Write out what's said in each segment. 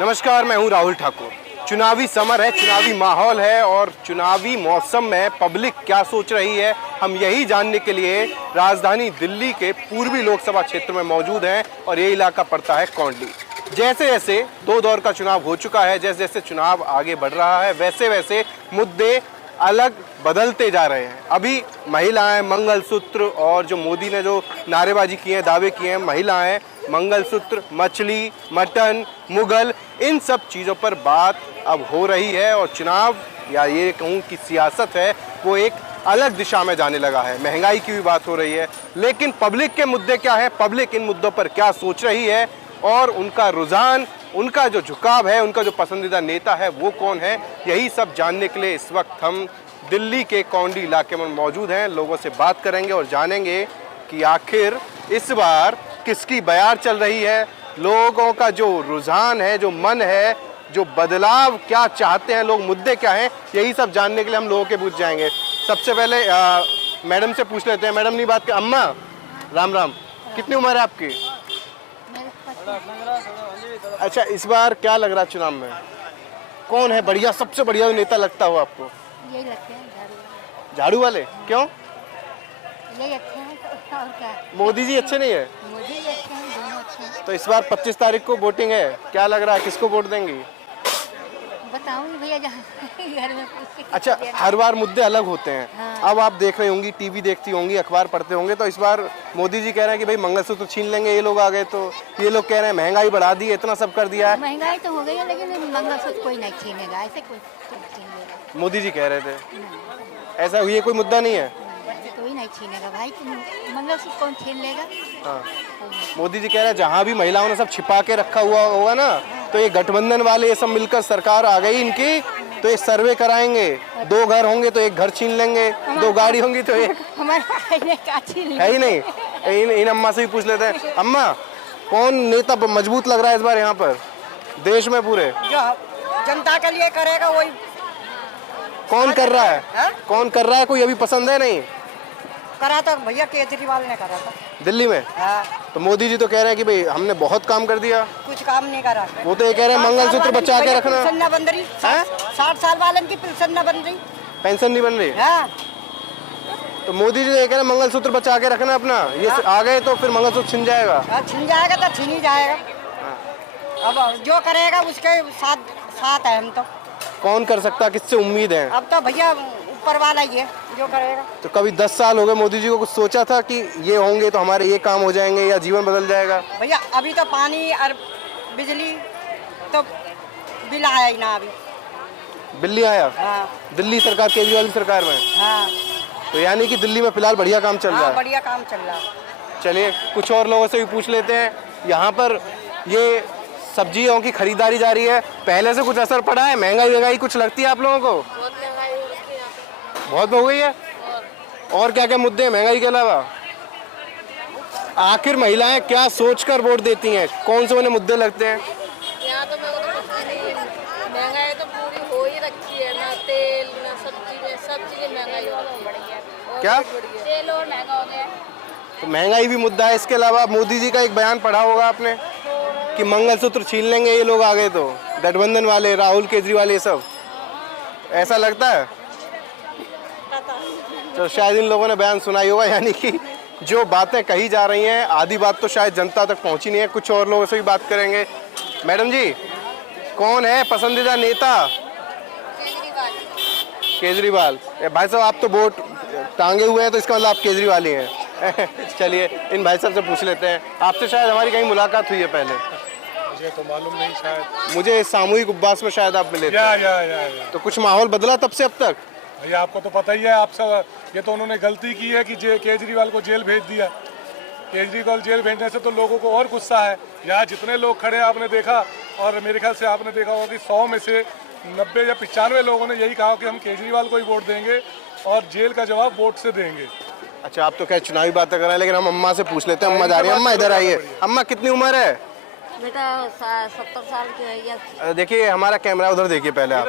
नमस्कार, मैं हूं राहुल ठाकुर। चुनावी समर है, चुनावी माहौल है और चुनावी मौसम में पब्लिक क्या सोच रही है, हम यही जानने के लिए राजधानी दिल्ली के पूर्वी लोकसभा क्षेत्र में मौजूद हैं और ये इलाका पड़ता है कौंडली। जैसे जैसे दो दौर का चुनाव हो चुका है, जैसे जैसे चुनाव आगे बढ़ रहा है, वैसे वैसे मुद्दे अलग बदलते जा रहे हैं। अभी महिलाएं, मंगलसूत्र और जो मोदी ने जो नारेबाजी की है, दावे किए हैं, महिलाएं, मंगलसूत्र, मछली, मटन, मुगल, इन सब चीज़ों पर बात अब हो रही है और चुनाव या ये कहूँ कि सियासत है वो एक अलग दिशा में जाने लगा है। महंगाई की भी बात हो रही है, लेकिन पब्लिक के मुद्दे क्या है, पब्लिक इन मुद्दों पर क्या सोच रही है और उनका रुझान, उनका जो झुकाव है, उनका जो पसंदीदा नेता है वो कौन है, यही सब जानने के लिए इस वक्त हम दिल्ली के कौंडी इलाके में मौजूद हैं। लोगों से बात करेंगे और जानेंगे कि आखिर इस बार किसकी बयार चल रही है, लोगों का जो रुझान है, जो मन है, जो बदलाव क्या चाहते हैं लोग, मुद्दे क्या हैं, यही सब जानने के लिए हम लोगों के पूछ जाएंगे। सबसे पहले मैडम से पूछ लेते हैं। मैडम नहीं बात कर, अम्मा राम राम, कितनी उम्र है आपकी? अच्छा, इस बार क्या लग रहा है चुनाव में, कौन है बढ़िया, सबसे बढ़िया नेता लगता हो आपको? यही लगते हैं झाड़ू वाले। क्यों? यही अच्छे हैं तो और क्या। मोदी जी अच्छे नहीं है? मोदी भी अच्छे हैं, दोनों अच्छे हैं। तो इस बार 25 तारीख को वोटिंग है, क्या लग रहा है किसको वोट देंगी? बताऊंगी भैया जहाँ घर में पूछ के। अच्छा, हर बार मुद्दे अलग होते हैं। हाँ। अब आप देख रही होंगी, टीवी देखती होंगी, अखबार पढ़ते होंगे, तो इस बार मोदी जी कह रहे हैं कि भाई मंगलसूत्र छीन लेंगे ये लोग आ गए, तो ये लोग कह रहे हैं महंगाई बढ़ा दी, इतना सब कर दिया है। महंगाई तो हो गई है लेकिन मंगलसूत्र कोई नहीं छीनेगा, ऐसे कोई छीन लेगा। मोदी जी कह रहे थे, ऐसा ये कोई मुद्दा नहीं है? कोई नहीं छीनेगा भाई, मंगलसूत्र कौन छीन लेगा? हाँ, मोदी जी कह रहे हैं जहाँ भी महिलाओं ने सब छिपा के रखा हुआ होगा ना, तो ये गठबंधन वाले ये सब मिलकर सरकार आ गई इनकी, तो ये सर्वे कराएंगे, 2 घर होंगे तो 1 घर छीन लेंगे, 2 गाड़ी होंगी तो 1 है ही नहीं। इन अम्मा से भी पूछ लेते हैं। अम्मा, कौन नेता मजबूत लग रहा है इस बार यहाँ पर देश में पूरे? जो जनता के लिए करेगा वही। कौन कर रहा है? कौन कर रहा है? कोई अभी पसंद है? नहीं करा तो भैया केजरीवाल ने करा था दिल्ली में। हाँ। तो मोदी जी तो कह रहे हैं कि भाई हमने बहुत काम कर दिया। कुछ काम नहीं करा। वो तो ये कह रहे हैं मंगलसूत्र बचा के रखना। पेंशन न बन रही, 60 साल वाले की पेंशन न बन रही, पेंशन नहीं बन रही। हाँ। तो मोदी जी तो ये कह रहे हैं मंगलसूत्र बचा के रखना अपना, ये आ गए तो फिर मंगलसूत्र छिन जाएगा। छिन जाएगा तो छिन ही जाएगा। अब जो करेगा उसके साथ है हम तो। कौन कर सकता, किससे उम्मीद है? अब तो भैया ऊपर वाला ही है जो करेगा। तो कभी 10 साल हो गए मोदी जी को, कुछ सोचा था कि ये होंगे तो हमारे ये काम हो जाएंगे या जीवन बदल जाएगा? भैया अभी तो पानी और बिजली तो बिल आया ही ना अभी। बिल नहीं आया? हाँ। दिल्ली सरकार, केजरीवाल की सरकार में। हाँ। तो यानी कि दिल्ली में फिलहाल बढ़िया काम चल रहा है। बढ़िया काम चल रहा है। चलिए कुछ और लोगों से भी पूछ लेते हैं। यहाँ पर ये सब्जियों की खरीदारी जारी है, पहले से कुछ असर पड़ा है? महंगाई कुछ लगती है आप लोगों को? बहुत हो गई है। और क्या क्या मुद्दे हैं महंगाई के अलावा? आखिर महिलाएं क्या सोचकर वोट देती हैं, कौन से उन्हें मुद्दे लगते हैं? यहाँ तो मेरे को तो पता नहीं, महंगाई तो पूरी हो ही रखी है, ना तेल ना सब्जी में, सब चीजें महंगाई हो रही है। क्या? तेल और महंगा हो गया। तो महंगाई भी मुद्दा है। इसके अलावा मोदी जी का एक बयान पढ़ा होगा आपने कि मंगलसूत्र छीन लेंगे ये लोग आ गए तो, गठबंधन वाले, राहुल केजरीवाल, ये सब, ऐसा लगता है? तो शायद इन लोगों ने बयान सुनाई होगा, यानी कि जो बातें कही जा रही हैं आधी बात तो शायद जनता तक पहुंची नहीं है। कुछ और लोगों से भी बात करेंगे। मैडम जी, कौन है पसंदीदा नेता? केजरीवाल। भाई साहब आप तो वोट टांगे हुए हैं, तो इसका मतलब आप केजरीवाल ही हैं। चलिए इन भाई साहब से पूछ लेते हैं। आपसे शायद हमारी कहीं मुलाकात हुई है पहले? मुझे तो मालूम नहीं, शायद मुझे सामूहिक उपवास में शायद आप मिले थे। या। तो कुछ माहौल बदला तब से अब तक? भैया आपको तो पता ही है, आप सब ये तो उन्होंने गलती की है कि केजरीवाल को जेल भेज दिया। केजरीवाल जेल भेजने से तो लोगों को और गुस्सा है। यहाँ जितने लोग खड़े आपने देखा, और मेरे ख्याल से आपने देखा होगा कि 100 में से 90 या 95 लोगों ने यही कहा कि हम केजरीवाल को ही वोट देंगे और जेल का जवाब वोट से देंगे। अच्छा, आप तो खैर चुनावी बातें कर रहे हैं, लेकिन हम अम्मा से पूछ लेते हैं। अम्मा जा रही है। अम्मा इधर आइए। अम्मा कितनी उम्र है? बेटा 70 साल की है। देखिए हमारा कैमरा उधर देखिए पहले आप।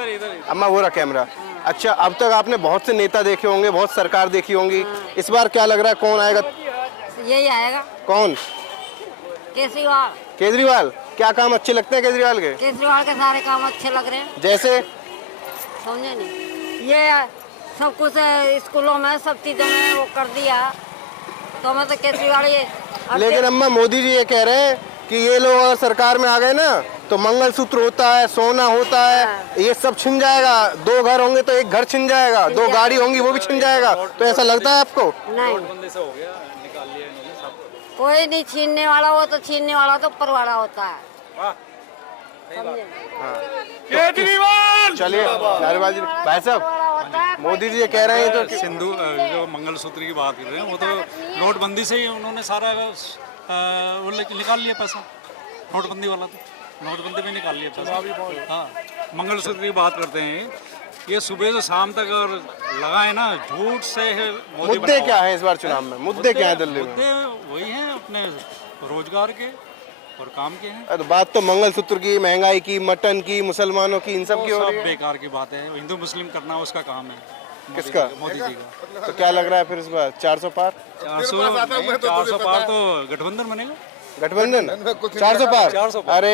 अम्मा वो रहा कैमरा। अच्छा, अब तक आपने बहुत से नेता देखे होंगे, बहुत सरकार देखी होंगी, इस बार क्या लग रहा है कौन आएगा? यही आएगा। कौन? केजरीवाल। केजरीवाल क्या काम अच्छे लगते हैं केजरीवाल के? केजरीवाल के सारे काम अच्छे लग रहे हैं। जैसे समझे नहीं, ये सब कुछ स्कूलों में सब चीजों में वो कर दिया, तो हमें तो केजरीवाल ये लेकिन अम्मा मोदी जी ये कह रहे हैं कि ये लोग अगर सरकार में आ गए ना तो मंगलसूत्र होता है, सोना होता है, ये सब छिन जाएगा। 2 घर होंगे तो 1 घर छिन जाएगा, 2 गाड़ी होंगी वो भी छिन जाएगा। तो ऐसा लगता है आपको? नहीं, कोई नहीं छीनने वाला, वो तो छीनने वाला तो ऊपर वाला होता है। केजरीवाल चलिए नारेबाजी। भाई साहब मोदी जी ये कह रहे हैं तो सिंधु जो मंगलसूत्र की बात कर रहे हैं वो तो नोटबंदी से ही उन्होंने सारा वो निकाल लिया पैसा। नोटबंदी वाला तो नोटबंदी में निकाल लिया पैसा। हाँ, मंगलसूत्र की बात करते हैं, ये सुबह से शाम तक और लगाए ना, झूठ से है। मुद्दे क्या है इस बार चुनाव में? मुद्दे क्या है दिल्ली में? मुद्दे वही हैं अपने रोजगार के और काम के हैं। तो बात तो मंगलसूत्र की, महंगाई की, मटन की, मुसलमानों की, इन सब की हो रही सब है। बेकार की बात है, हिंदू मुस्लिम करना उसका काम है। किसका? मोदी जी का। तो क्या लग रहा है फिर इस बार 400 पार? 400 पार तो गठबंधन बनेगा। गठबंधन 400 पार? 400 पार। अरे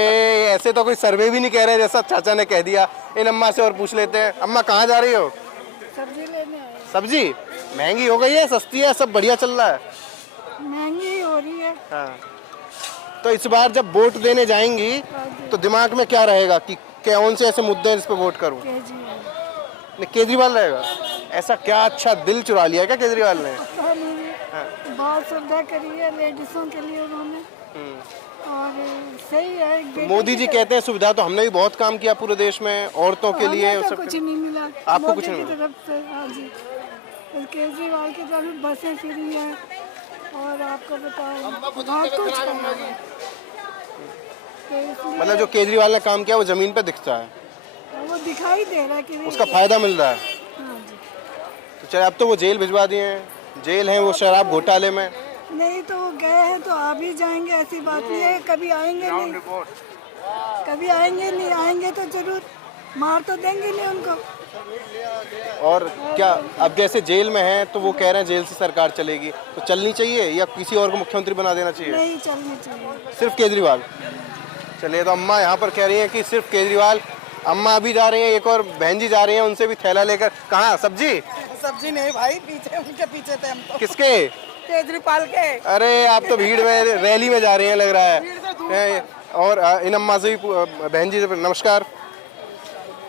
ऐसे तो कोई सर्वे भी नहीं कह रहे, जैसा चाचा ने कह दिया। इन अम्मा से और पूछ लेते हैं। अम्मा कहाँ जा रही हो? सब्जी लेने आए। सब्जी महंगी हो गई है, सस्ती है, सब बढ़िया चल रहा है? महंगी हो रही है। हाँ। तो इस बार जब वोट देने जाएंगी तो दिमाग में क्या रहेगा कि कौन से ऐसे मुद्दे हैं जिस पे वोट करूं? केजरीवाल रहेगा। ऐसा क्या अच्छा दिल चुरा लिया क्या केजरीवाल ने? बहुत सुविधा करी है लेडीजों के लिए उन्होंने, और सही है। मोदी जी कहते हैं सुविधा तो हमने भी बहुत काम किया पूरे देश में औरतों के लिए। तो कुछ नहीं मिला आपको कुछ नहीं मिला? तरफ से। हाँ जी, केजरीवाल की तरफ बसें फ्री है, और आपको बताओ बहुत कुछ करना है। तो इसलिए मतलब जो केजरीवाल ने काम किया वो जमीन पे दिखता है, वो दिखाई दे रहा है कि उसका फायदा मिल रहा है। हाँ जी। तो चले अब तो वो जेल भिजवा दिए हैं, जेल है वो शराब घोटाले में। नहीं तो वो गए हैं तो आ भी जाएंगे, ऐसी बात नहीं है। कभी आएंगे नहीं, कभी आएंगे नहीं, आएंगे तो जरूर मार तो देंगे नहीं उनको। और क्या अब जैसे जेल में है तो वो कह रहे हैं जेल से सरकार चलेगी, तो चलनी चाहिए या किसी और को मुख्यमंत्री बना देना चाहिए? नहीं चलनी चाहिए, सिर्फ केजरीवाल। चलिए तो अम्मा यहाँ पर कह रही हैं कि सिर्फ केजरीवाल। अम्मा भी जा रही हैं, एक और बहन जी जा रही हैं, उनसे भी थैला लेकर। कहाँ सब्जी? सब्जी नहीं भाई, पीछे उनके पीछे थे हम तो। किसके? केजरीवाल के। अरे आप तो भीड़ में रैली में जा रही हैं लग रहा है। और इन अम्मा से भी बहन जी से नमस्कार।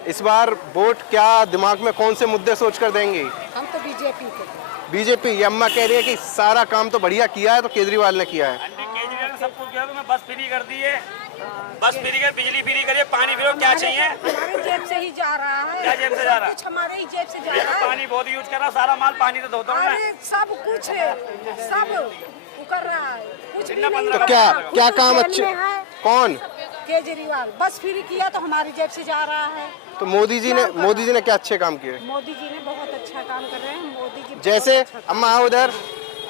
इस बार वोट क्या दिमाग में कौन से मुद्दे सोच कर देंगी? हम तो बीजेपी के। बीजेपी। ये अम्मा कह रही है कि सारा काम तो बढ़िया किया है तो केजरीवाल ने किया है। केजरीवाल ने सब कुछ किया, तो मैं बस फ्री कर दी है, बस फ्री कर, बिजली फ्री करिए, पानी फ्री, क्या चाहिए? हमारे जेब से ही जा रहा है। क्या जेब से जा रहा है? कुछ हमारे ही जेब से जा मैं रहा तो है। पानी बहुत यूज कर रहा हूँ, सारा माल पानी से धोता हूँ मैं। अरे सब कुछ है, सब वो कर रहा है, कुछ भी नहीं। तो क्या क्या काम अच्छे? कौन? केजरीवाल बस फ्री किया तो हमारी जेब से जा रहा है। तो मोदी जी ने क्या अच्छे काम किए? मोदी जी ने बहुत अच्छा काम कर रहे हैं। मोदी जी जैसे अम्मा आओ उधर।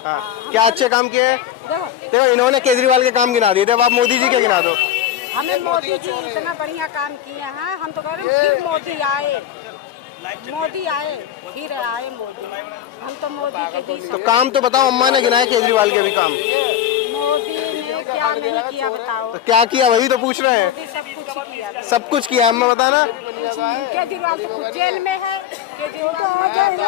हाँ, क्या अच्छे काम किए हैं? देखो इन्होंने केजरीवाल के काम गिना दिए थे, अब आप मोदी जी के गिना दो। हमें मोदी जी इतना बढ़िया काम किए हैं, हम तो कह रहे हैं फिर मोदी आए, मोदी आए, फिर आए मोदी। हम तो मोदी के ही तो काम तो बताओ, अम्मा ने गिनाए केजरीवाल के भी काम। मोदी ने क्या नहीं किया बताओ? तो क्या किया वही तो पूछ रहे हैं। मोदी सब कुछ किया। सब कुछ किया अम्मा बताना। केजरीवाल तो खुद जेल में है। केजरीवाल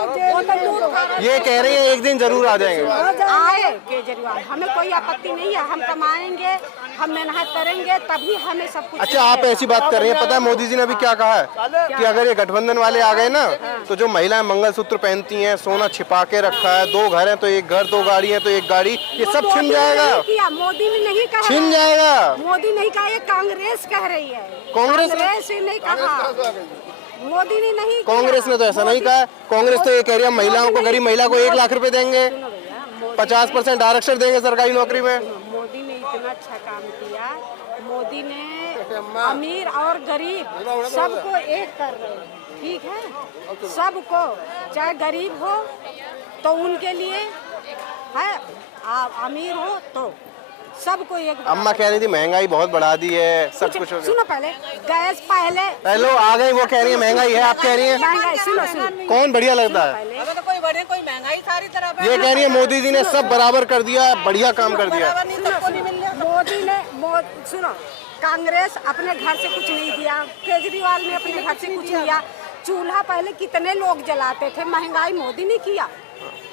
ये कह रही है एक दिन जरूर आ जाएंगे। आए केजरीवाल, हमें कोई आपत्ति नहीं है। हम कमाएंगे, हम मेहनत करेंगे, तभी हमें सब कुछ। अच्छा आप ऐसी बात कर रही हैं, पता है मोदी जी ने अभी क्या कहा है कि अगर ये गठबंधन वाले आ गए ना तो जो महिलाएं मंगलसूत्र पहनती हैं, सोना छिपा के रखा है, 2 घर हैं तो 1 घर, 2 गाड़ी है तो 1 गाड़ी, ये सब छिन जाएगा। मोदी ने नहीं कहा, छिन जाएगा। मोदी नहीं कहा, ये कांग्रेस कह रही है। कांग्रेस ने नहीं कहा, मोदी ने नहीं। कांग्रेस ने तो ऐसा नहीं कहा। कांग्रेस तो ये कह रही है महिलाओं को, गरीब महिला को 1 लाख रुपए देंगे, 50% आरक्षण देंगे सरकारी नौकरी में। मोदी ने इतना अच्छा काम किया। मोदी ने अमीर और गरीब सबको एक कर रहे हैं, ठीक है? सबको, चाहे गरीब हो तो उनके लिए है, अमीर हो तो सबको एक। अम्मा कह रही थी महंगाई बहुत बढ़ा दी है, सब कुछ हो गया। सुनो पहले, गैस पहले आ गई, वो कह रही है महंगाई है, आप कह रही हैं महंगाई। सुनो कौन बढ़िया लगता है? पहले तो कोई बढ़िया, कोई महंगाई सारी तरफ। ये कह रही है मोदी जी ने सब बराबर कर दिया, बढ़िया काम कर दिया। मोदी ने सुनो, कांग्रेस अपने घर से कुछ नहीं दिया, केजरीवाल ने अपने घर से कुछ दिया। चूल्हा पहले कितने लोग जलाते थे, महंगाई मोदी ने किया।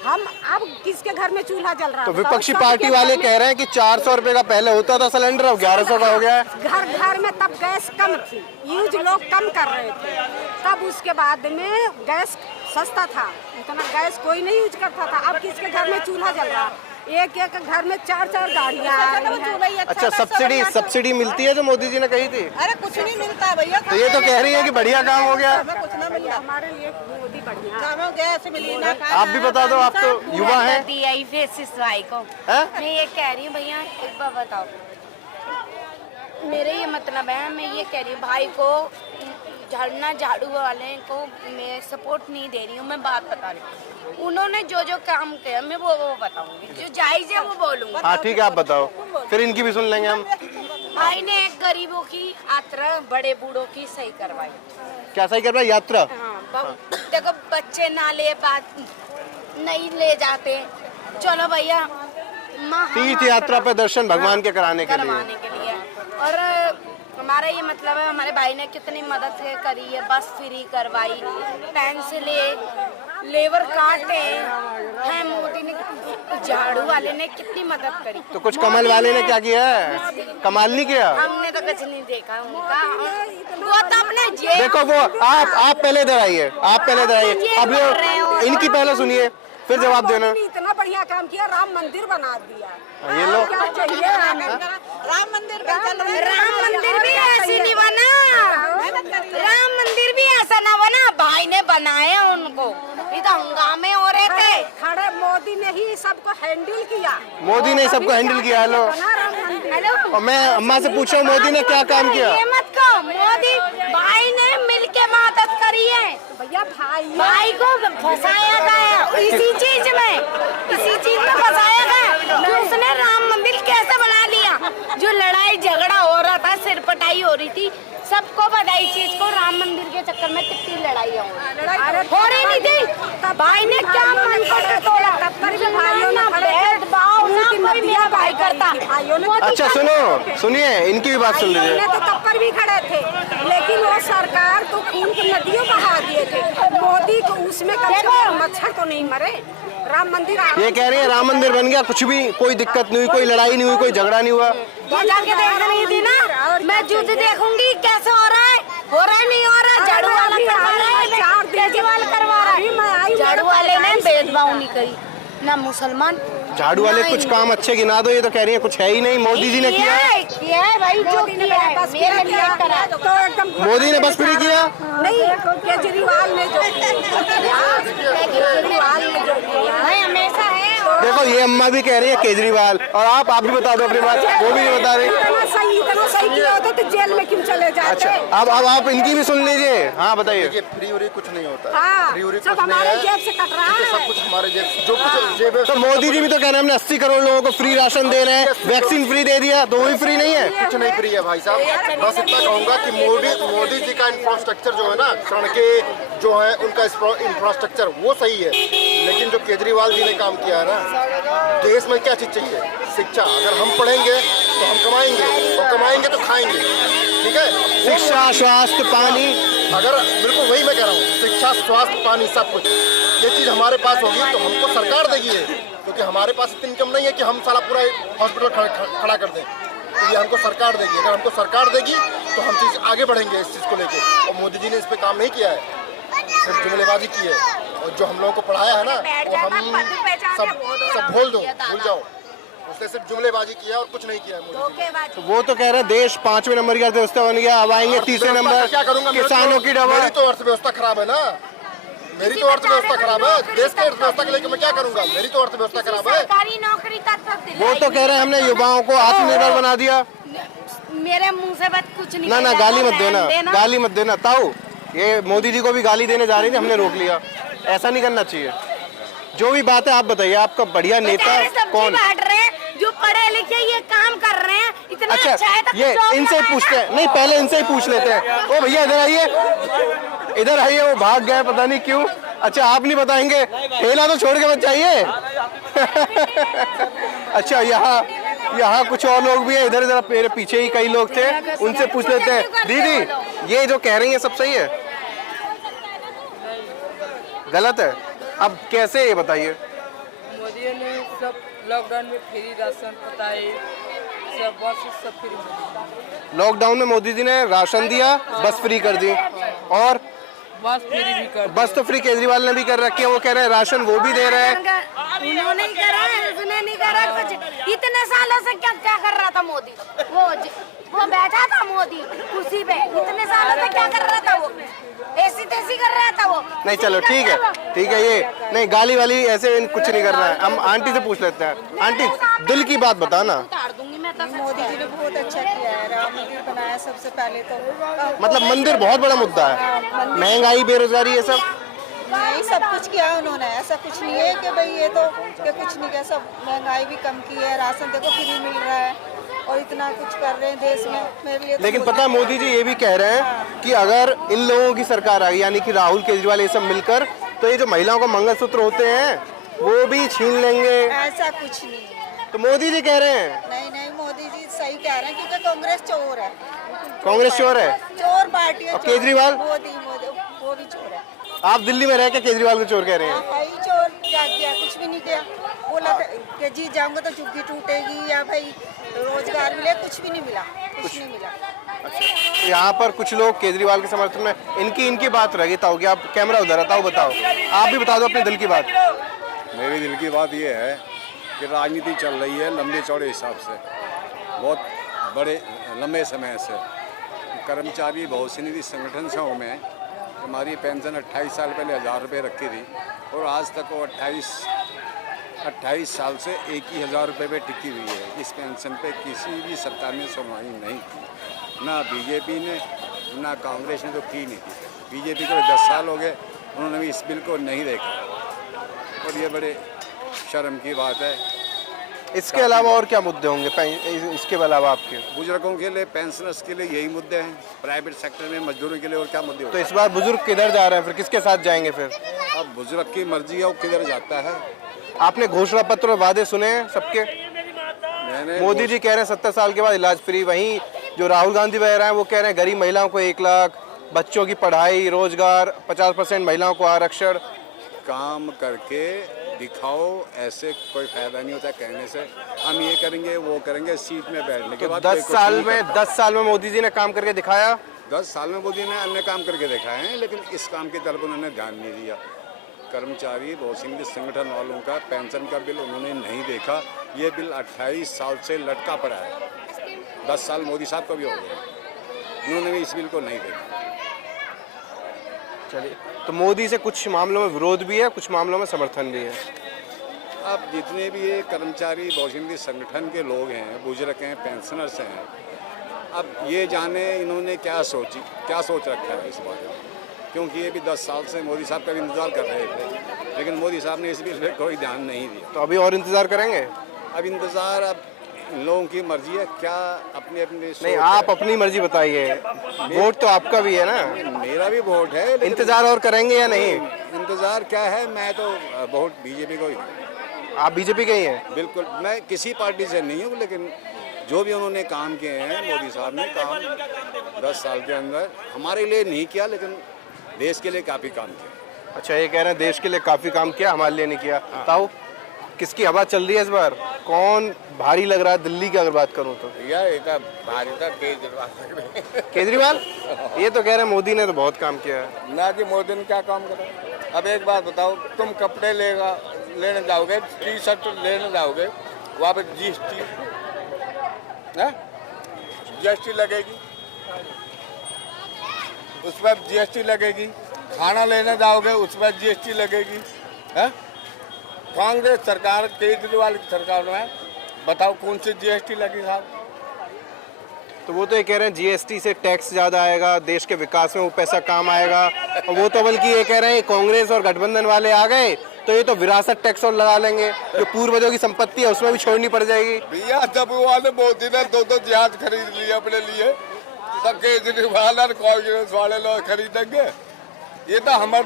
हम अब किसके घर में चूल्हा जल रहा है? तो विपक्षी पार्टी वाले कह रहे हैं कि 400 रुपए का पहले होता था सिलेंडर, अब 1100 का हो गया है। घर घर में तब गैस कम थी, यूज लोग कम कर रहे थे, तब उसके बाद में गैस सस्ता था, इतना गैस कोई नहीं यूज करता था। अब किसके घर में चूल्हा जल रहा है? एक एक घर में 4-4 गाड़ियाँ आ रही हैं। अच्छा, सब्सिडी मिलती है जो मोदी जी ने कही थी? अरे कुछ नहीं मिलता भैया, तो ये तो कह रही है कि बढ़िया काम हो गया। कुछ ना मिलता। हमारे लिए मोदी बढ़िया। जामो गैस मिली ना, आप भी बता दो, आप तो युवा हैं। यही फेसिस भाई को हैं? मैं ये कह रही हूँ भैया, एक बार बताओ, मेरे ये मतलब है, मैं ये कह रही हूँ भाई को, झाड़ू वाले को मैं सपोर्ट नहीं दे रही हूँ, मैं बात बता रही हूँ। उन्होंने जो जो काम किया मैं वो बताऊंगी, जो जायज है वो बोलूंगी। हाँ ठीक है, आप बताओ, फिर इनकी भी सुन लेंगे हम। भाई ने गरीबों की यात्रा, बड़े बूढ़ों की सही करवाई। क्या सही करवाई? यात्रा? हाँ, देखो बच्चे ना ले नहीं ले जाते, चलो भैया तीर्थ यात्रा पे दर्शन भगवान के कराने के लिए। और हमारा ये मतलब है, हमारे भाई ने कितनी मदद करी है, बस फ्री करवाई, पेंसिल लेबर काटे हैं, मोदी ने, झाड़ू वाले ने कितनी मदद करी। तो कुछ कमल वाले ने क्या किया है? कमाल नहीं किया? हमने तो कुछ नहीं देखा उनका, वो तो अपने जेब। देखो वो आप पहले इधर आइए, अब ये इनकी पहले सुनिए, फिर जवाब देना। इतना बढ़िया काम किया, राम मंदिर बना दिया। ये लो, क्या चाहिए? राम मंदिर पे चल रहे हैं। राम मंदिर भी ऐसे नहीं बना, राम मंदिर भी ऐसा ना बना, भाई ने बनाया उनको, ये तो हंगामे हो रहे थे। खड़े मोदी ने ही सबको हैंडल किया। मोदी ने सबको हैंडल किया। हेलो, और मैं अम्मा से पूछा मोदी ने क्या काम किया? ये मत कहो, मोदी भाई ने मिलके मदद करी है। भैया भाई को फंसाया गया इसी चीज में फंसाया गया कि उसने राम मंदिर कैसे बना लिया। जो लड़ाई झगड़ा हो रहा था, सिर पटाई हो रही थी, सबको पता इस चीज को, राम मंदिर के चक्कर में कितनी लड़ाई हो रही नहीं थी। भाई ने क्या मन को तोड़ा, भाइयों ने भेदभाव ना कोई मेरा भाई करता। अच्छा सुनिए, इनकी भी बात सुन लीजिए। तो तब भी खड़े थे, लेकिन वो सरकार तो खून की नदियों बहा दिए थे। मोदी को उसमें कम से कम मच्छर तो नहीं मरे। राम मंदिर ये कह रही है राम मंदिर बन गया, कुछ भी कोई दिक्कत नहीं हुई, कोई लड़ाई नहीं हुई, कोई झगड़ा नहीं हुआ। जाके देख रही थी ना, मैं युद्ध देखूंगी कैसे हो रहा है नहीं हो रहा। झाड़ू वाला करवा रहा है, केजरीवाल करवा रहा है। झाड़ू वाले ने भेदभाव नहीं करी, ना मुसलमान। झाड़ू वाले कुछ काम अच्छे गिना दो, ये तो कह रही है कुछ है ही नहीं। मोदी जी ने किया है भाई, जो किया है मेरे लिए करा। तो एकदम मोदी ने बस फ्री किया नहीं, केजरीवाल ने जो भाई हमेशा है। देखो ये अम्मा भी कह रही है केजरीवाल, और आप भी बता दो अपनी बात, वो भी नहीं बता रही। इतना सही किया होता तो जेल में क्यों चले जाते? अच्छा, अब आप इनकी भी सुन लीजिए। हाँ बताइए। फ्री उरी कुछ नहीं होता। हाँ, फ्री उरी सब कुछ नहीं हमारे है। जेब से कट रहा है। सब कुछ हमारे जेब से, जो कुछ जेब है। तो मोदी जी भी तो कह रहे हैं हमने 80 करोड़ लोगों को फ्री राशन दे रहे हैं, वैक्सीन फ्री दे दिया, तो वो भी फ्री नहीं है? कुछ नहीं फ्री है भाई साहब। बस इतना कहूँगा कि मोदी जी का इंफ्रास्ट्रक्चर जो है ना, सड़कें जो है उनका इंफ्रास्ट्रक्चर वो सही है, लेकिन जो केजरीवाल जी ने काम किया है ना, देश में क्या चीज़ चाहिए? शिक्षा। अगर हम पढ़ेंगे तो हम कमाएंगे, और कमाएंगे तो खाएंगे, ठीक है? शिक्षा, स्वास्थ्य, पानी, अगर बिल्कुल वही मैं कह रहा हूँ, शिक्षा, स्वास्थ्य, पानी, सब कुछ ये चीज़ हमारे पास होगी तो हमको सरकार देगी है, क्योंकि हमारे पास इतनी इनकम नहीं है कि हम सारा पूरा हॉस्पिटल खड़ा कर दें। तो ये हमको सरकार देगी। अगर हमको सरकार देगी तो हम चीज़ आगे बढ़ेंगे इस चीज़ को लेके। और मोदी जी ने इस पर काम नहीं किया है, सिर्फ जुमलेबाजी की है। और जो हम लोगों को पढ़ाया है ना, वो हम सब भूल जाओ। उसने सिर्फ जुमलेबाजी किया और कुछ नहीं किया है मोदी जी। तो वो तो कह रहे हैं देश 5वें नंबर की अर्थव्यवस्था बन गया, अब आएंगे 3रे नंबर। क्या करूँगा? किसानों की डबल। मेरी तो अर्थव्यवस्था खराब है ना, मेरी तो अर्थव्यवस्था खराब है। देश की अर्थव्यवस्था के लेकर मैं क्या करूँगा? मेरी तो अर्थव्यवस्था खराब है। सरकारी नौकरी तक वो तो कह रहे हैं हमने युवाओं को आत्मनिर्भर बना दिया। मेरे मुंह से बात कुछ नहीं। ना गाली मत देना, गाली मत देना। ताऊ ये मोदी जी को भी गाली देने जा रही थी, हमने रोक लिया। ऐसा नहीं करना चाहिए। जो भी बात है आप बताइए, आपका बढ़िया नेता कौन? बांट रहे हैं, जो पढ़े लिखे ये काम कर रहे हैं, इतना अच्छा है तो ये इनसे ही पूछते हैं। नहीं, पहले इनसे ही पूछ लेते हैं। ओ भैया इधर आइए, वो भाग गए पता नहीं क्यों। अच्छा आप नहीं बताएंगे, ठेला तो छोड़ के मत जाइए। अच्छा यहाँ यहाँ कुछ और लोग भी हैं, इधर इधर मेरे पीछे ही कई लोग थे, उनसे पूछ लेते हैं। दीदी, ये जो कह रही है सब सही है, गलत है? अब कैसे, ये बताइए। मोदी ने सब लॉकडाउन में फ्री राशन बताए, सब बस सब फ्री। लॉकडाउन में मोदी जी ने राशन दिया, बस फ्री कर दी, और बस फ्री भी कर, बस तो फ्री केजरीवाल ने भी कर रखी है। वो कह रहे हैं राशन वो भी दे रहे हैं। उन्होंने नहीं करा है, उसने नहीं करा कुछ। इतने सालों से क्या क्या कर रहा था मोदी? वो बैठा था मोदी कुर्सी पे, इतने सालों से क्या कर रहा था? वो ऐसी तैसी कर रहा था वो। नहीं चलो ठीक है, ये नहीं गाली वाली ऐसे कुछ नहीं करना है। हम आंटी से पूछ लेते हैं। आंटी, दिल की बात बताना। उतार दूंगी मैं तो। मोदी जी ने बहुत अच्छा किया है, राम मंदिर बनाया सबसे पहले तो। मतलब मंदिर बहुत बड़ा मुद्दा है, महंगाई, बेरोजगारी, ये सब नहीं, सब कुछ किया उन्होंने। ऐसा कुछ नहीं है कि भाई ये तो कि कुछ नहीं किया। सब महंगाई भी कम की है, राशन देखो फ्री मिल रहा है, और इतना कुछ कर रहे हैं देश में। मेरे लिए तो लेकिन पता है मोदी जी ये भी कह रहे हैं कि अगर इन लोगों की सरकार आ गई, यानी कि राहुल केजरीवाल ये सब मिलकर, तो ये जो महिलाओं को मंगलसूत्र होते हैं वो भी छीन लेंगे। ऐसा कुछ नहीं है। तो मोदी जी कह रहे हैं। नहीं, मोदी जी सही कह रहे हैं, क्योंकि कांग्रेस चोर है। कांग्रेस चोर है, चोर पार्टी है। और केजरीवाल? मोदी वो भी चोर है। आप दिल्ली में रह के केजरीवाल को चोर कह रहे हैं? भाई चोर क्या किया? कुछ भी नहीं किया। बोला था कि जीत जाऊंगा तो झुग्गी टूटेगी या भाई रोजगार मिले, कुछ भी नहीं मिला, कुछ नहीं मिला। अच्छा, यहाँ पर कुछ लोग केजरीवाल के समर्थन में, इनकी बात रह गई। ताऊ की, आप कैमरा उधर है, ताऊ बताओ, आप भी बता दो अपने दिल की बात। मेरे दिल की बात ये है कि राजनीति चल रही है लंबे चौड़े हिसाब से, बहुत बड़े लंबे समय से। कर्मचारी भविष्य निधि संगठन से हूँ मैं। हमारी पेंशन 28 साल पहले 1000 रुपये रखी थी, और आज तक वो 28 साल से एक ही 1000 रुपये पे टिकी हुई है। इस पेंशन पे किसी भी सरकार ने सुनवाई नहीं की, ना बीजेपी ने ना कांग्रेस ने तो की नहीं थी। बीजेपी को 10 साल हो गए, उन्होंने भी इस बिल को नहीं देखा, और ये बड़े शर्म की बात है। इसके अलावा और क्या मुद्दे होंगे इसके अलावा आपके? बुजुर्गों के लिए, पेंशनर्स के लिए यही मुद्दे हैं। प्राइवेट सेक्टर में मजदूरों के लिए और क्या मुद्दे तो होते इस बार बुजुर्ग किधर जा रहे हैं, फिर किसके साथ जाएंगे फिर? हैं? अब बुजुर्ग की मर्जी है, वो किधर जाता है। आपने घोषणा पत्र और वादे सुने हैं सबके? मैंने मोदी जी कह रहे हैं 70 साल के बाद इलाज फ्री, वहीं जो राहुल गांधी वगैरह हैं वो कह रहे हैं गरीब महिलाओं को 1 लाख, बच्चों की पढ़ाई, रोजगार, 50% महिलाओं को आरक्षण। काम करके दिखाओ, ऐसे कोई फायदा नहीं होता कहने से। हम ये करेंगे वो करेंगे, सीट में बैठने के बाद 10 साल में मोदी जी ने काम करके दिखाया। 10 साल में मोदी ने अन्य काम करके दिखाए हैं, लेकिन इस काम की तरफ उन्होंने ध्यान नहीं दिया। कर्मचारी भविष्य निधि संगठन वालों का पेंशन का बिल उन्होंने नहीं देखा। ये बिल 28 साल से लटका पड़ा है, 10 साल मोदी साहब का भी हो गया, उन्होंने भी इस बिल को नहीं देखा। चलिए, तो मोदी से कुछ मामलों में विरोध भी है, कुछ मामलों में समर्थन भी है। अब जितने भी ये कर्मचारी भविष्य निधि संगठन के लोग हैं, बुजुर्ग हैं, पेंशनर्स हैं, अब ये जाने इन्होंने क्या सोच रखा है इस बारे में, क्योंकि ये भी 10 साल से मोदी साहब का भी इंतजार कर रहे थे, लेकिन मोदी साहब ने इस बिल पर कोई ध्यान नहीं दिया। तो अभी और इंतजार करेंगे? अब इंतजार, अब इन लोगों की मर्जी है, क्या अपने नहीं, आप अपनी मर्जी बताइए, वोट तो आपका भी है ना? मेरा भी वोट है। इंतजार और करेंगे या नहीं? इंतजार क्या है, मैं तो वोट बीजेपी को ही दूँ। आप बीजेपी के ही हैं? बिल्कुल, मैं किसी पार्टी से नहीं हूँ, लेकिन जो भी उन्होंने काम किए हैं, मोदी साहब ने काम 10 साल के अंदर हमारे लिए नहीं किया, लेकिन देश के लिए काफ़ी काम किया। अच्छा, ये कह रहे हैं देश के लिए काफ़ी काम किया, हमारे लिए नहीं किया। ताऊ, किसकी हवा चल रही है इस बार? कौन भारी लग रहा है दिल्ली की अगर बात करूं तो? भारी था केजरीवाल। ये तो कह रहे हैं मोदी ने तो बहुत काम किया है। ना जी, मोदी ने क्या काम करा? अब एक बात बताओ, तुम कपड़े लेने जाओगे, टी-शर्ट लेने जाओगे, वहाँ पे जीएसटी लगेगी, उस पर जीएसटी लगेगी। खाना लेने जाओगे, उस पर जीएसटी लगेगी। है कांग्रेस सरकार, केजरीवाल की सरकार में बताओ कौन सी जीएसटी लगी साहब? तो वो तो ये कह रहे हैं जीएसटी से टैक्स ज़्यादा आएगा, देश के विकास में वो पैसा काम आएगा। और वो तो बल्कि ये कह रहे हैं कांग्रेस और गठबंधन वाले आ गए तो ये तो विरासत टैक्स और लगा लेंगे, जो पूर्वजों की संपत्ति है उसमें भी छोड़नी पड़ जाएगी। भैया, जब वाले मोदी ने 2 जहाज खरीद लिए अपने लिए, सब केजरीवाल और कांग्रेस वाले लोग खरीदेंगे? ये तो हमार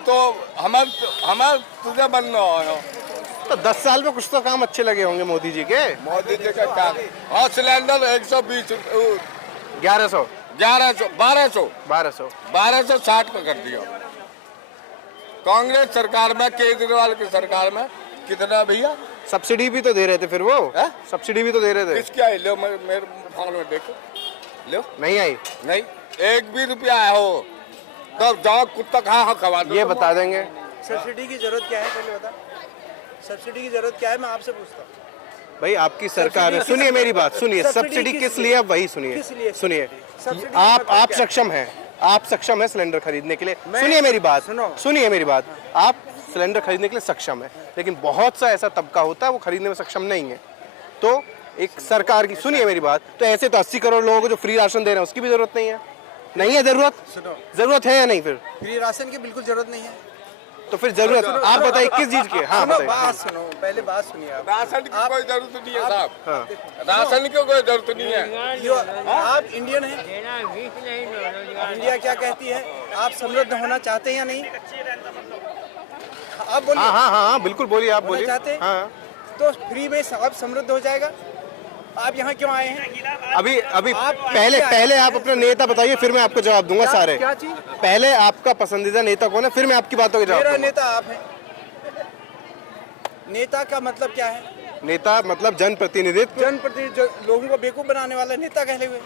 तुझे बनना हो। तो 10 साल में कुछ तो काम अच्छे लगे होंगे मोदी जी के। मोदी जी का क्या? और सिलेंडर 120, 1100, 1260 पे कर दिया। कांग्रेस सरकार में, केजरीवाल की सरकार में कितना भैया? सब्सिडी भी तो दे रहे थे फिर वो, सब्सिडी भी तो दे रहे थे। किसकी आई? लो मेरे फोन में देखो, लो। नहीं आई? नहीं, 1 भी रुपया आया हो तो जाओ कुत्ता खवा दो। ये बता देंगे। सब्सिडी की जरूरत क्या है पहले बता। सब्सिडी की जरूरत क्या है, मैं आपसे पूछता हूँ। भाई आपकी सरकार है, सुनिए मेरी बात, सुनिए। सब्सिडी किस लिए? अब वही सुनिए, सुनिए। आप सक्षम हैं, आप सक्षम है सिलेंडर खरीदने के लिए। सुनिए मेरी बात, सुनिए मेरी बात। आप सिलेंडर खरीदने के लिए सक्षम है, लेकिन बहुत सा ऐसा तबका होता है वो खरीदने में सक्षम नहीं है। तो एक सरकार की, सुनिए मेरी बात, तो ऐसे तो 80 करोड़ लोगों को जो फ्री राशन दे रहे हैं उसकी भी जरूरत नहीं है। नहीं है जरूरत? जरूरत है या नहीं? फिर फ्री राशन की बिल्कुल जरूरत नहीं है। तो फिर जरूरत आप बताइए किस चीज की? हाँ सुनो, बात सुनो, पहले बात सुनिए। राशन की कोई जरूरत नहीं है साहब। राशन की कोई जरूरत नहीं है। आप इंडियन हैं, इंडिया क्या कहती है? आप समृद्ध होना चाहते हैं या नहीं? आप बोलिए। हाँ, बिल्कुल बोलिए, आप बोलिए। चाहते हैं? हाँ। तो फ्री में सब समृद्ध हो जाएगा। आप यहाँ क्यों आए हैं? अभी पहले आप अपना नेता बताइए, फिर मैं आपको जवाब दूंगा। सारे क्या चीज? पहले आपका पसंदीदा नेता कौन है, फिर मैं आपकी बातों के जवाब मेरा दूंगा। नेता आप हैं। नेता का मतलब क्या है? नेता मतलब जनप्रतिनिधित्व। जनप्रतिनिधि, लोगों को बेवकूफ बनाने वाला नेता कहले हुए।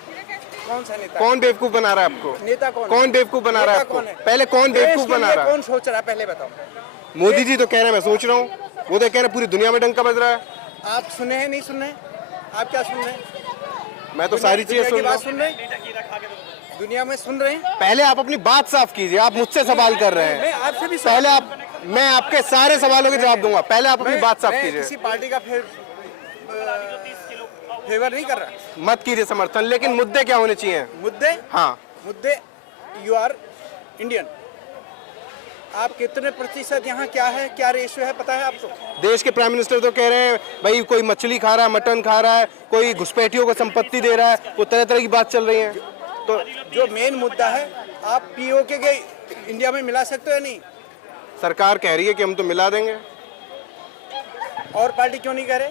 कौन सा नेता? कौन बेवकूफ बना रहा है आपको? नेता कौन? कौन बेवकूफ बना रहा है आपको? पहले कौन बेवकूफ बना रहा है? कौन सोच रहा है पहले बताओ। मोदी जी तो कह रहे हैं मैं सोच रहा हूँ, वो तो कह रहे हैं पूरी दुनिया में डंका बज रहा है। आप सुने हैं नहीं सुने? आप क्या सुन रहे हैं? मैं तो सारी चीजें सुन रहा हूँ। दुनिया में सुन रहे हैं। पहले आप अपनी बात साफ कीजिए, आप मुझसे सवाल कर रहे हैं। आपसे भी पहले आप, मैं आपके सारे सवालों के जवाब दूंगा। पहले आप अपनी बात साफ कीजिए। किसी पार्टी का फेवर नहीं कर रहा। मत कीजिए समर्थन, लेकिन मुद्दे क्या होने चाहिए? मुद्दे? हाँ, मुद्दे। You are Indian. आप कितने प्रतिशत यहाँ क्या है, क्या रेशियो है पता है आपको? देश के प्राइम मिनिस्टर तो कह रहे हैं भाई कोई मछली खा रहा है, मटन खा रहा है, कोई घुसपैठियों को संपत्ति दे रहा है, वो तरह तरह की बात चल रही है। तो जो मेन मुद्दा है, आप पीओके के इंडिया में मिला सकते हो या नहीं? सरकार कह रही है कि हम तो मिला देंगे। और पार्टी क्यों नहीं कह रहे?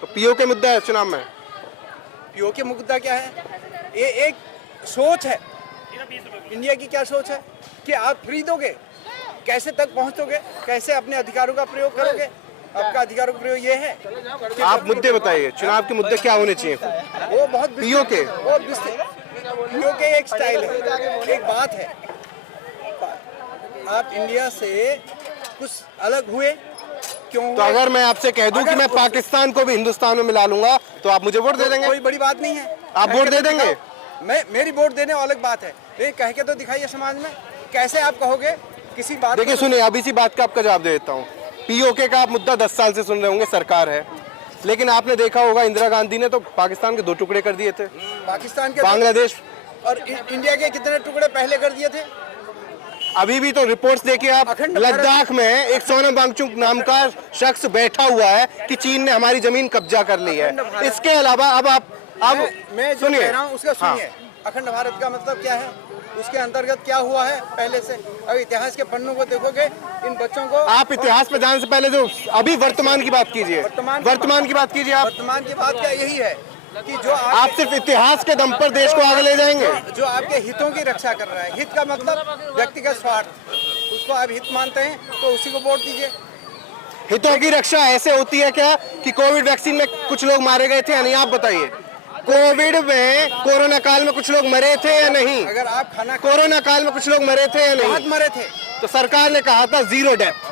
तो पीओके मुद्दा है चुनाव में। पीओके मुद्दा क्या है? ये एक सोच है। इंडिया की क्या सोच है कि आप फ्री दोगे, कैसे तक पहुंचोगे, कैसे अपने अधिकारों का प्रयोग करोगे? आपका अधिकारों का प्रयोग ये है। आप मुद्दे बताइए, चुनाव के मुद्दे क्या होने चाहिए? वो बहुत पीओके, पीओके एक स्टाइल है, एक बात है। आप इंडिया से कुछ अलग हुए क्यों? तो अगर मैं आपसे कह दूं कि मैं पाकिस्तान को भी हिंदुस्तान में मिला लूंगा तो आप मुझे वोट दे देंगे? कोई बड़ी बात नहीं है। आप वोट दे देंगे? मेरी वोट देने अलग बात है, लेकिन कह के तो दिखाइए समाज में। कैसे आप कहोगे किसी बात? देखिए सुनिए, अब इसी बात का आपका जवाब दे देता हूँ। पीओके का आप मुद्दा 10 साल से सुन रहे होंगे, सरकार है, लेकिन आपने देखा होगा इंदिरा गांधी ने तो पाकिस्तान के 2 टुकड़े कर दिए थे। पाकिस्तान के, बांग्लादेश और इंडिया के कितने टुकड़े पहले कर दिए थे? अभी भी तो रिपोर्ट्स देखिए आप, लद्दाख में एक सोनम वांगचुक नाम का शख्स बैठा हुआ है कि चीन ने हमारी जमीन कब्जा कर ली है। इसके अलावा अब आप मैं जो कह रहा हूँ उसका सुनिए। अखंड भारत का मतलब क्या है, उसके अंतर्गत क्या हुआ है पहले से? अब इतिहास के पन्नों को देखोगे, इन बच्चों को। आप इतिहास पे जाने से पहले जो अभी वर्तमान की बात कीजिए, वर्तमान की बात कीजिए। आप वर्तमान की बात क्या यही है कि जो आप सिर्फ इतिहास के दम पर देश को आगे ले जाएंगे? जो आपके हितों की रक्षा कर रहा है। हित का मतलब व्यक्तिगत स्वार्थ, उसको आप हित मानते हैं तो उसी को वोट दीजिए। हितों की रक्षा ऐसे होती है क्या कि कोविड वैक्सीन में कुछ लोग मारे गए थे या नहीं? आप बताइए, कोविड में, कोरोना काल में कुछ लोग मरे थे या नहीं? अगर आप खाना, कोरोना काल में कुछ लोग मरे थे या नहीं? बहुत मरे थे। तो सरकार ने कहा था 0 डेथ।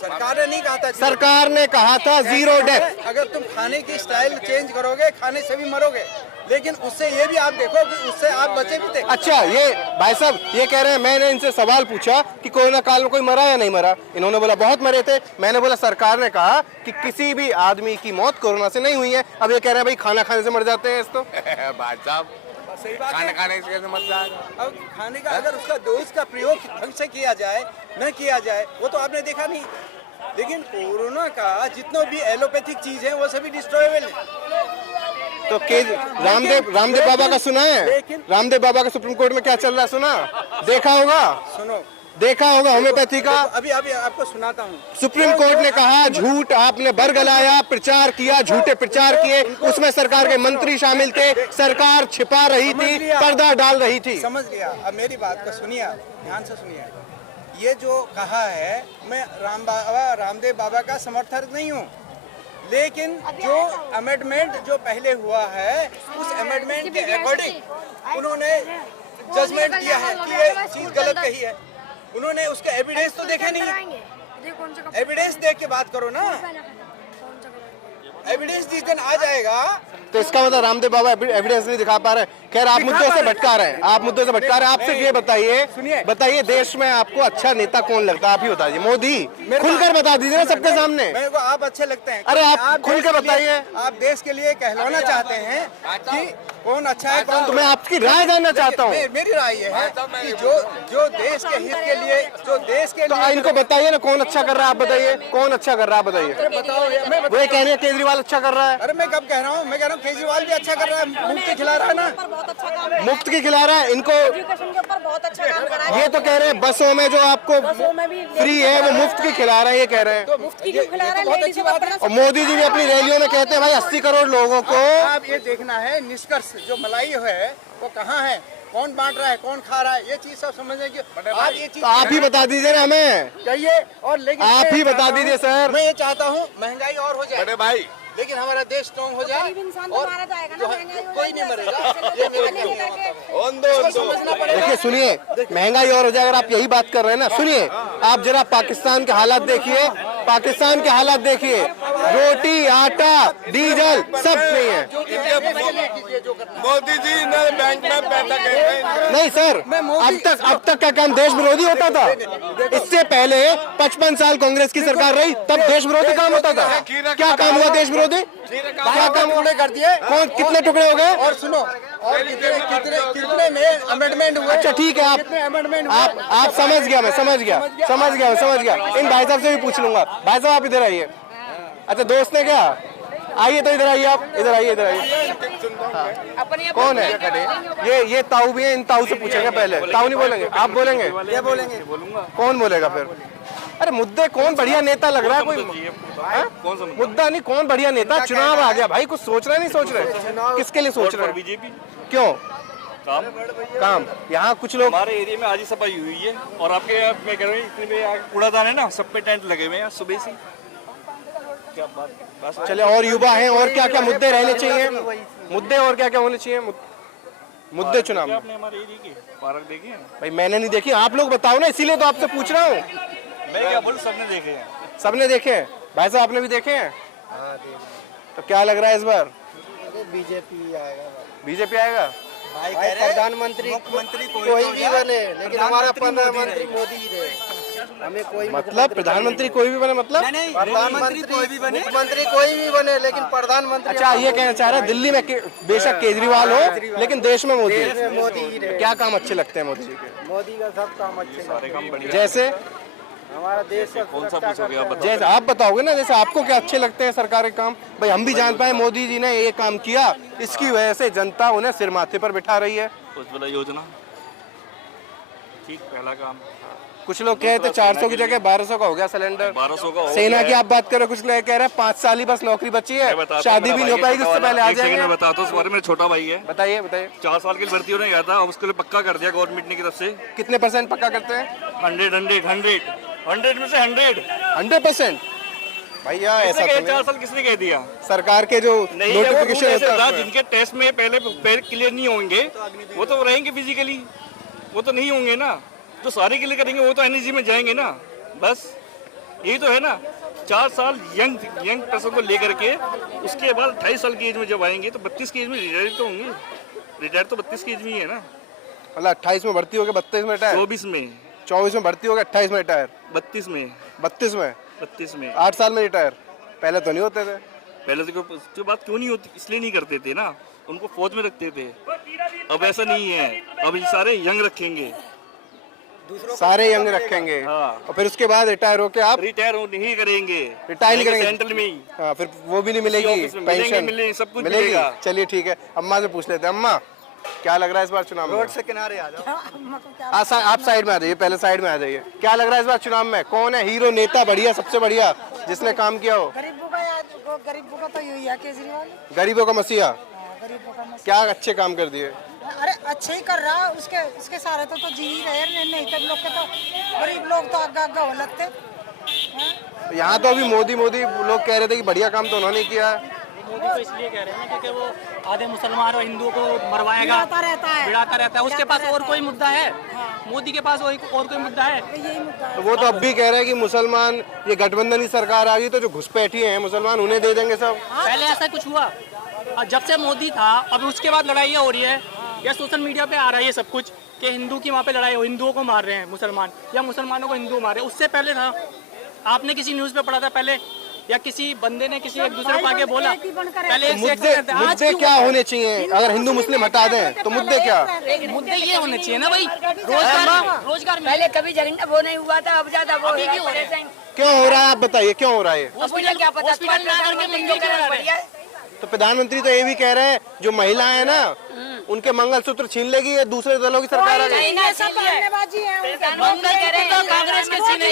सरकार ने नहीं कहा था, सरकार ने कहा था 0 डेथ। अगर तुम खाने की स्टाइल चेंज करोगे, खाने से भी मरोगे, लेकिन उससे ये भी आप देखो कि उससे आप बचे भी थे। अच्छा, ये भाई साहब ये कह रहे हैं, मैंने इनसे सवाल पूछा कि कोरोना काल में कोई मरा या नहीं मरा, इन्होंने बोला बहुत मरे थे। मैंने बोला सरकार ने कहा कि किसी भी आदमी की मौत कोरोना से नहीं हुई है। अब ये कह रहे हैं भाई खाना खाने से मर जाते हैं। इस तो भाई साहब सही बात खाना है। खाने से कैसे मर जाएगा? अब खाने का अगर उसका डोज का प्रयोग ढंग से किया जाए, न किया जाए, वो तो आपने देखा नहीं। लेकिन कोरोना का जितना भी एलोपैथिक चीज है वो सभी डिस्ट्रॉयबल है। तो रामदेव बाबा का सुना है? रामदेव बाबा का सुप्रीम कोर्ट में क्या चल रहा है सुना? देखा होगा। सुनो, देखा होगा होम्योपैथी का। अभी अभी आपको सुनाता हूँ। सुप्रीम कोर्ट ने कहा झूठ आपने बरगलाया, प्रचार किया, झूठे प्रचार किए, उसमें सरकार के मंत्री शामिल थे, सरकार छिपा रही थी, पर्दा डाल रही थी। समझ लिया। अब मेरी बात को सुनिए, ध्यान से सुनिए। ये जो कहा है, मैं रामदेव बाबा का समर्थक नहीं हूँ, लेकिन जो अमेंडमेंट जो पहले हुआ है उस अमेंडमेंट के अकॉर्डिंग उन्होंने जजमेंट दिया है कि ये चीज गलत कही है। उन्होंने उसका एविडेंस तो देखा नहीं। एविडेंस देख के बात करो ना। एविडेंस जिस दिन आ जाएगा तो इसका मतलब रामदेव बाबा एविडेंस नहीं दिखा पा रहे। खैर, आप मुद्दों से भटका रहे हैं, आप मुद्दों से भटका रहे हैं। आपसे ये बताइए देश में आपको अच्छा नेता कौन लगता है? आप ही बताइए। मोदी? खुलकर बता दीजिए ना सबके सामने। मेरे को आप अच्छे लगते हैं। अरे आप खुलकर बताइए। आप देश के लिए कहलाना चाहते हैं कि कौन अच्छा है कौन। तो मैं आपकी राय जानना चाहता हूँ। मेरी राय ये है कि जो देश के हित के लिए, जो देश के लिए, इनको बताइए ना कौन अच्छा कर रहा है। आप बताइए कौन अच्छा कर रहा है, बताइए। बताओ। वो ये कह रहे हैं केजरीवाल अच्छा कर रहा है। अरे मैं कब कह रहा हूँ? मैं कह रहा हूँ केजरीवाल भी अच्छा कर रहा है, मुफ्त खिला रहा है ना। मुफ्त की खिला रहा है इनको। ये तो कह रहे हैं बसों में जो आपको फ्री है वो मुफ्त की खिला रहे हैं, ये कह रहे हैं। तो मुफ्त की खिला रहे हैं, बहुत अच्छी बात है। और मोदी जी भी अपनी रैलियों में कहते हैं भाई 80 करोड़ लोगों को। आप ये देखना है निष्कर्ष जो मलाई है वो कहाँ है, कौन बांट रहा है, कौन खा रहा है, ये चीज सब समझने की। आज ये चीज आप ही बता दीजिए ना हमें, कहिए। और लेकिन आप ही बता दीजिए सर। मैं ये चाहता हूँ महंगाई और हो जाए, बड़े भाई, लेकिन हमारा देश स्ट्रॉन्ग हो जाए। और कोई नहीं मरेगा। देखिए सुनिए, महंगाई और हो जाए, अगर आप यही बात कर रहे हैं ना, सुनिए आप जरा पाकिस्तान के हालात देखिए, पाकिस्तान के हालात देखिए। रोटी, आटा, डीजल सब नहीं है। मोदी जी ने बैंक में पैसा कहीं नहीं सर, अब तक क्या काम देश विरोधी होता था? इससे पहले 55 साल कांग्रेस की सरकार रही, तब देश विरोधी काम होता था। क्या काम हुआ देश विरोधी? क्या काम टुकड़े कर दिए? कौन, कितने टुकड़े हो गए? और सुनो, और कितने में अमेंडमेंट हुए? अच्छा ठीक है, आप समझ गया, मैं समझ गया। इन भाई साहब से भी पूछ लूंगा। भाई साहब आप इधर आइए। अच्छा दोस्त ने क्या, आइए तो इधर आइए, आप इधर आइए। कौन है ये ताऊ भी है, इन ताऊ से पूछेंगे पहले। ताऊ नहीं बोलेंगे, आप बोलेंगे? ये बोलेंगे। कौन बोलेगा फिर? अरे मुद्दे कौन बढ़िया नेता लग रहा है? कोई मुद्दा नहीं, कौन बढ़िया नेता? चुनाव आ गया भाई, कुछ सोच रहे नहीं सोच रहे? किसके लिए सोच रहे हैं? बीजेपी। क्यों? काम यहाँ कुछ लोग हमारे एरिया में आज ही सफाई हुई है, और आपके मैं कह रहा हूँ इतने में कूड़ादान है ना, सब पे टेंट लगे हुए हैं सुबह से। क्या बात? चले, और युवा हैं, और क्या क्या मुद्दे रहने चाहिए? मुद्दे और क्या क्या होने चाहिए? मुद्दे चुनाव में आपने हमारे एरिया की पार्क देखे हैं? भाई मैंने नहीं देखी, आप लोग बताओ ना, इसीलिए तो आपसे पूछ रहा हूँ। मैं क्या बोलूं, सबने देखे हैं। सबने देखे हैं? भाई साहब आपने भी देखे हैं? तो क्या लग रहा है इस बार? बीजेपी आएगा। बीजेपी आएगा? भाई प्रधानमंत्री कोई भी बने, लेकिन हमारा प्रधानमंत्री मोदी ही रहे। हमें कोई मतलब प्रधानमंत्री कोई भी बने, मतलब प्रधानमंत्री कोई भी बने, मुख्यमंत्री कोई भी बने, लेकिन प्रधानमंत्री। अच्छा ये कहना चाह रहा है दिल्ली में बेशक केजरीवाल हो, लेकिन देश में मोदी मोदी ही रहे। क्या काम अच्छे लगते हैं मोदी जी के? मोदी का सब काम अच्छे लगते हैं। जैसे हमारा देश का कौन सा पूछोगे आप? जैसे आप बताओगे ना, जैसे आपको क्या अच्छे लगते हैं सरकारी काम, भाई हम भी जान पाए मोदी जी ने ये काम किया, इसकी वजह से जनता उन्हें सिर माथे पर बिठा रही है। उज्ज्वला योजना ठीक, पहला काम। कुछ लोग कहते 400 की जगह 1200 का हो गया सिलेंडर। 1200 का हो सेना की आप बात करो, कुछ लोग कह रहे हैं 5 साल ही बस नौकरी बची है, शादी भी नहीं हो पाएगी, उससे पहले आ जाएंगे। मैं बताता हूँ, इस बारे में छोटा भाई है। बताइए 4 साल की भर्ती होने गया था, अब उसके लिए पक्का कर दिया गवर्नमेंट ने की तरफ से। कितने % पक्का करते हैं? 100 में से 100%। भैया ऐसा तो 4 साल किसने कह दिया? सरकार के जो नोटिफिकेशन होता है, जिनके टेस्ट में पहले क्लियर नहीं होंगे वो तो रहेंगे फिजिकली, वो तो नहीं होंगे ना। जो सारे के लिए करेंगे वो तो एनईजी में जाएंगे ना, बस यही तो है ना। 4 साल यंग पर्सन को लेकर के, उसके बाद 28 साल की एज में जब आएंगे तो 32 की एज में रिटायर तो होंगे। रिटायर तो 32 की एज में ही है ना। मतलब 28 में भर्ती हो गए, 32 में रिटायर। 24 में भर्ती हो गए, 28 में रिटायर। 32 में 8 साल में रिटायर। पहले तो नहीं होते थे। पहले तो बात क्यों नहीं होती, इसलिए नहीं करते थे ना, उनको फौज में रखते थे। अब ऐसा नहीं है, अब ये सारे यंग रखेंगे, हाँ। और फिर उसके बाद रिटायर होके आप रिटायर नहीं करेंगे, रिटायर नहीं करेंगे सेंट्रल में ही। हाँ, फिर वो भी नहीं मिलेगी, पेंशन सब कुछ मिलेगी। मिलेगा। चलिए ठीक है, अम्मा से पूछ लेते हैं। अम्मा क्या लग रहा है इस बार चुनाव में? रोड से किनारे आ जाओ। आप साइड में आ जाइए, पहले साइड में आ जाइए। क्या लग रहा है इस बार चुनाव में कौन है हीरो, नेता बढ़िया, सबसे बढ़िया जिसने काम किया हो? गरीबों का तो यही है केजरीवाल। गरीबों का मसीहा। गरीबों का क्या अच्छे काम कर दिए? अरे अच्छे ही कर रहा, उसके सारे तो जी ही रहे, नहीं तो लोग के तो गरीब लोग तो आगा हो लगते। यहाँ तो अभी मोदी लोग कह रहे थे कि बढ़िया काम तो उन्होंने किया है। मोदी को इसलिए कह रहे हैं क्योंकि वो आधे मुसलमान और हिंदुओं को मरवाएगा, भिड़ाता रहता है। उसके पास और कोई मुद्दा है? मोदी के पास और कोई मुद्दा है? तो वो तो अब भी कह रहे हैं कि मुसलमान, ये गठबंधन की सरकार आ गई तो जो घुसपैठिए हैं मुसलमान उन्हें दे देंगे सब। पहले ऐसा कुछ हुआ? जब से मोदी था अब उसके बाद लड़ाइयाँ हो रही है, या सोशल मीडिया पे आ रहा है ये सब कुछ कि हिंदू की वहाँ पे लड़ाई हो, हिंदुओं को मार रहे हैं मुसलमान, या मुसलमानों को हिंदू मार रहे हैं। उससे पहले था, आपने किसी न्यूज़ पे पढ़ा था पहले, या किसी बंदे ने किसी एक दूसरे को आगे बोला? पहले मुद्दे क्या होने चाहिए अगर हिंदू मुस्लिम हटा दें तो? मुद्दे क्या? मुद्दे ये होने चाहिए ना भाई, रोजगार। पहले कभी झगड़ा वो नहीं हुआ था, अब ज्यादा वो क्यों हो रहा है? आप बताइए क्यों हो रहा है? क्या पता, हॉस्पिटल ना करके मंदिर क्यों बना रहे हैं? तो प्रधानमंत्री तो ये भी कह रहे हैं जो महिलाएं हैं ना उनके मंगलसूत्र छीन लेगी ये दूसरे दलों की सरकार आ गई। कांग्रेस के छीने,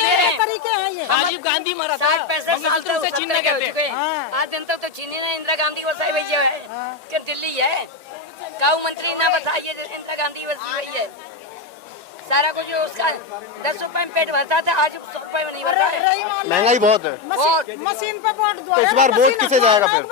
राजीव गांधी मरा था, मंगलसूत्र से छीनने कहते हैं। आज दिन तक तो चीनी ने इंदिरा गांधी बसाई हुई है, जो दिल्ली है काऊ मंत्री ना बसाइए, इंदिरा गांधी बसी हुई है। सारा कुछ उसका 10 रुपए में पेट भरता था, आज 100 रुपए में नहीं भरता है। महंगाई बहुत है। मशीन पे वोट दो। तो इस बार वोट किसे जाएगा फिर?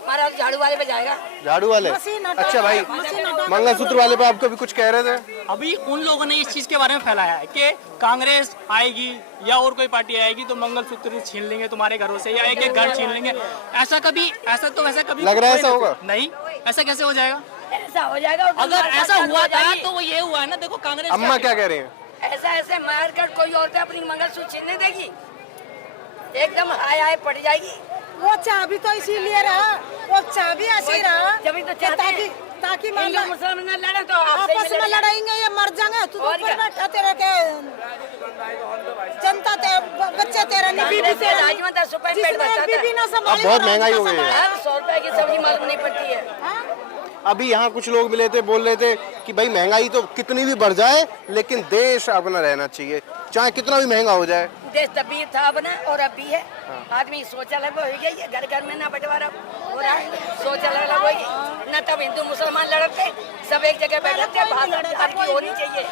हमारा झाड़ू वाले पे जाएगा। झाड़ू वाले? अच्छा भाई, मंगलसूत्र वाले पे आपको भी कुछ कह रहे थे? अभी उन लोगों ने इस चीज के बारे में फैलाया है कि कांग्रेस आएगी या और कोई पार्टी आएगी तो मंगलसूत्र छीन लेंगे तुम्हारे घरों से, या एक एक घर छीन लेंगे। ऐसा कभी लग रहा है ऐसा होगा? नहीं, ऐसा कैसे हो जाएगा? ऐसा हो जाएगा। अगर ऐसा हुआ था तो वो ये हुआ है ना, देखो कांग्रेस। अम्मा क्या कह रही हैं? ऐसे मार कर कोई औरत अपनी मंगलसूत्र छीनने देगी? एकदम हाय पड़ जाएगी। वो चाबी तो इसीलिए रहा, वो चाबी ऐसी रहा जब तो ताकि मुसलमान लड़े तो आपस में लड़ेंगे या मर जाएंगे। तू तो बैठा तेरे के जनता बच्चे तेरा बीबी तेरा आज में 10 रुपए पेट भरता था। बीबी ना संभाले, बहुत महंगाई हो गई है। 100 रुपए की सब्जी मालूम नहीं पड़ती है। अभी यहाँ कुछ लोग मिले थे, बोल रहे थे कि भाई महंगाई तो कितनी भी बढ़ जाए लेकिन देश अपना रहना चाहिए, चाहे कितना भी महंगा हो जाए। देश तभी था अपना और अब भी है। आदमी सोच अलग हो गई है, घर घर में ना बंटवारा हो रहा है, सोच अलग हो गई। न तब हिंदू मुसलमान लड़ते, सब एक जगह बैठते, भाषा की होनी चाहिए।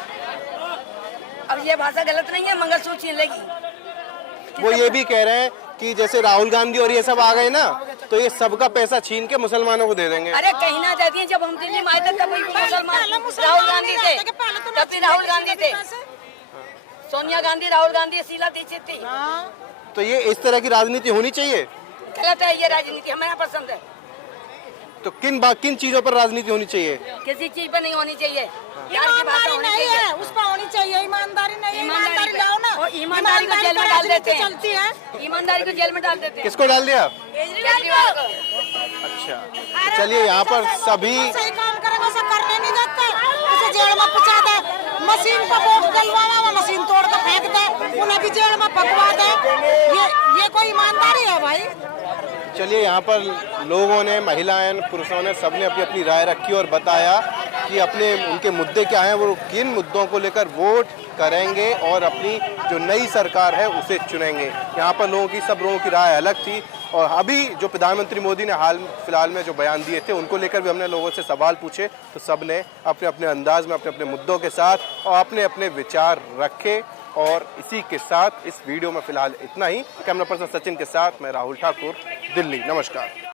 अब ये भाषा गलत नहीं है, मंगलसूत्र छीन लेगी। वो ये भी कह रहे हैं कि जैसे राहुल गांधी और ये सब आ गए ना तो ये सबका पैसा छीन के मुसलमानों को दे देंगे। अरे कहीं ना जाती है, जब हम दिल्ली में आए थे तब मुसलमान राहुल गांधी थे, तब भी राहुल गांधी थे, सोनिया गांधी, राहुल गांधी, शीला दीक्षित थी। तो ये इस तरह की राजनीति होनी चाहिए? गलत है ये राजनीति, हमें पसंद है। तो किन चीजों पर राजनीति होनी चाहिए? किसी चीज पर नहीं होनी चाहिए। ईमानदारी नहीं है, उस पर होनी चाहिए। ईमानदारी नहीं, ईमानदारी लाओ ना। और ईमानदारी को जेल में डाल देते हैं। चलती है, ईमानदारी को जेल में डाल देते हैं। किसको डाल दिया? केजरीवाल को। अच्छा, तो चलिए यहाँ पर सभी सही काम करेगा, उसे करने नहीं देते, उसे जेल में पहुंचा दे। मशीन पर वोट डलवाना, वो मशीन तोड़ कर फेंक दे, उन्हें भी जेल में पकवा दे। ये कोई ईमानदारी है भाई? चलिए यहाँ पर लोगों ने, महिलाएं, पुरुषों ने, सबने अपनी अपनी राय रखी और बताया कि अपने उनके मुद्दे क्या हैं, वो किन मुद्दों को लेकर वोट करेंगे और अपनी जो नई सरकार है उसे चुनेंगे। यहाँ पर सब लोगों की राय अलग थी। और अभी जो प्रधानमंत्री मोदी ने हाल फिलहाल में जो बयान दिए थे उनको लेकर भी हमने लोगों से सवाल पूछे तो सब ने अपने अपने अंदाज में अपने अपने मुद्दों के साथ और अपने अपने विचार रखे। और इसी के साथ इस वीडियो में फिलहाल इतना ही। कैमरा पर्सन सचिन के साथ मैं राहुल ठाकुर, दिल्ली। नमस्कार।